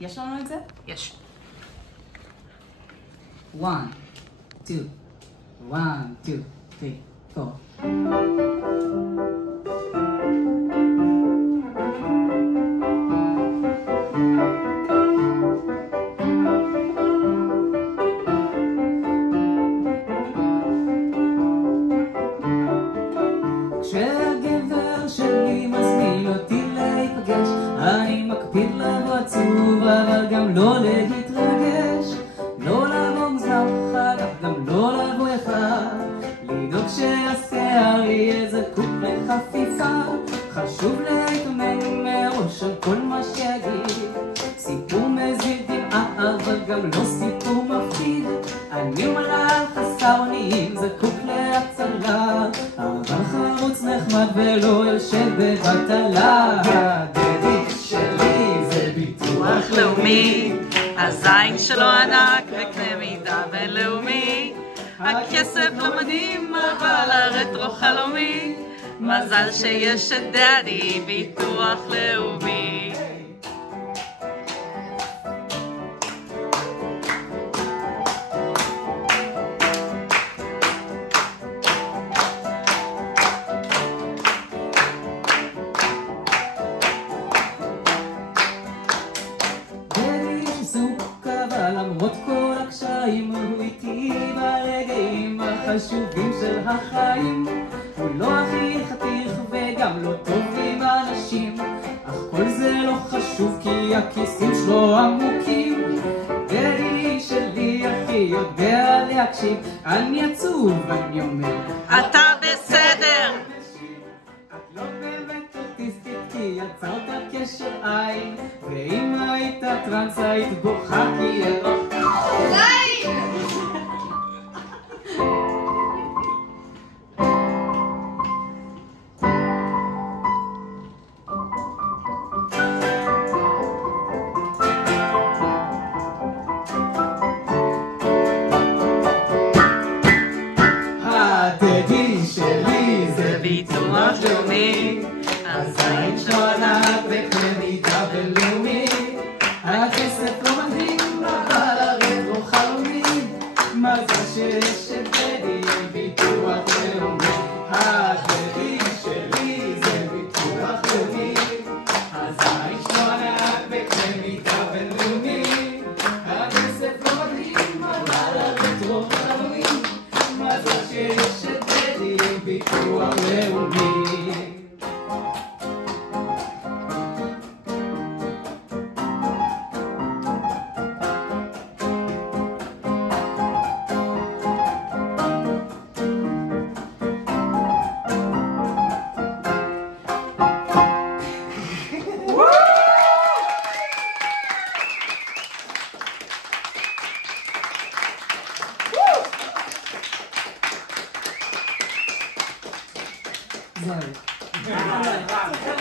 יש לנו את זה? יש. 1, 2, 1, 2, 3, 4. כשהגבר שלי מזמין אותי להיפגש, אני מקפיד לבוא עצוב אבל גם לא להתרגש, לא לבוא מוזר אגב גם לא לבוא יפה, לדאוג שהשיער יהיה זקוק לחפיפה, חשוב להתאמן מראש על כל מה שיגיד, סיפור מזיל דמעה אבל גם לא סיפור מפחיד, אני מלאך חסר אונים זקוק להצלה, אבל חרוץ נחמד ולא יושב בבטלה. הדדי שלי זה ביטוח לאומי, הזין שלו ענק בקנה מידה בינלאומי, הכסף לא מדהים אבל הרטרו חלומי, מזל שיש את דדי ביטוח לאומי. למרות כל הקשיים הוא איתי ברגעים החשובים של החיים, הוא לא הכי חתיך וגם לא טוב עם אנשים, אך כל זה לא חשוב כי הכיסים שלו עמוקים. דדי שלי הכי יודע להקשיב, אני עצוב אני אומר אתה בסדר, את לא באמת אוטיסטית כי יצרת קשר עין, ואם היית טרנס היית בוכה כי אין לך די! הדדי שלי זה ביטוח לאומי, הזין שלו ענק בקנה מידה בינלאומי, הכסף לא מדהים אבל הרטרו חלומי, מזל שיש את דדי ביטוח לאומי. הדדי שלי זה ביטוח לאומי, הזין שלו ענק בקנה מידה בינלאומי, הכסף לא מדהים אבל הרטרו חלומי, מזל שיש את דדי ביטוח לאומי. זהו.